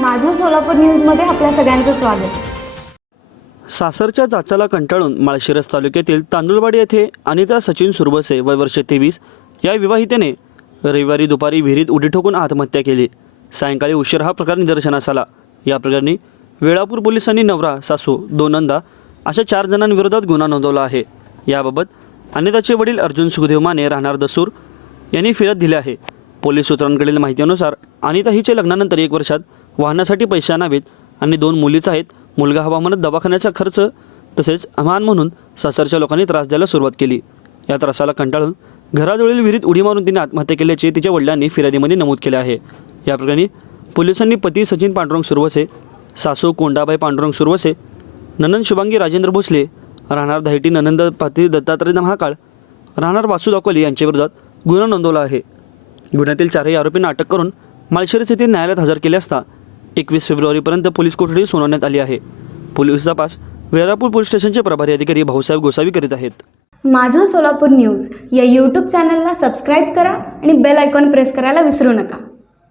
माझं सोलापूर न्यूजमध्ये आपल्या सगळ्यांचं स्वागत. सासरच्या जाचाला कंटाळून माळशिरस तालुक्यातील तांदुळवाडी येथे अनिता सचिन सुरबसे वय वर्ष तेवीस या विवाहितेने रविवारी दुपारी विहिरीत उडी ठोकून आत्महत्या केली. सायंकाळी उशीर हा प्रकार निदर्शनास आला. या प्रकरणी वेळापूर पोलिसांनी नवरा सासू दोनंदा अशा चार जणांविरोधात गुन्हा नोंदवला आहे. याबाबत अनिताचे वडील अर्जुन सुखदेव माने राहणार दसूर यांनी फिरत दिले आहे. पोलीस सूत्रांकडील माहितीनुसार अनिता हिचे लग्नानंतर एक वर्षात वाहनासाठी पैसे आणावेत आणि दोन मुलीच आहेत. मुलगा हवा म्हणत दवाखान्याचा खर्च तसेच अमान म्हणून सासरच्या लोकांनी त्रास द्यायला सुरुवात केली. या त्रासाला कंटाळून घराजवळील विहिरीत उडी मारून तिने आत्महत्या केल्याचे तिच्या वडिलांनी फिर्यादीमध्ये नमूद केले आहे. या प्रकरणी पोलिसांनी पती सचिन पांडुरंग सुरवसे सासू कोंडाबाई पांडुरंग सुरवसे ननंद शुभांगी राजेंद्र भोसले राहणार धायटी ननंद पाती दत्तात्रय महाकाळ राहणार वासू दाकोली यांच्या विरोधात गुन्हा नोंदवला आहे. गुन्ह्यातील चारही आरोपींना अटक करून माळशिरस येथील न्यायालयात हजर केले असता एकवीस फेब्रुवारीपर्यंत पोलीस कोठडी सुनावण्यात आली आहे. पोलीस तपास वेळापूर पोलीस स्टेशनचे प्रभारी अधिकारी भाऊसाहेब गोसावी करीत आहेत. माझं सोलापूर न्यूज या यूट्यूब चॅनलला सबस्क्राईब करा आणि बेल आयकॉन प्रेस करायला विसरू नका.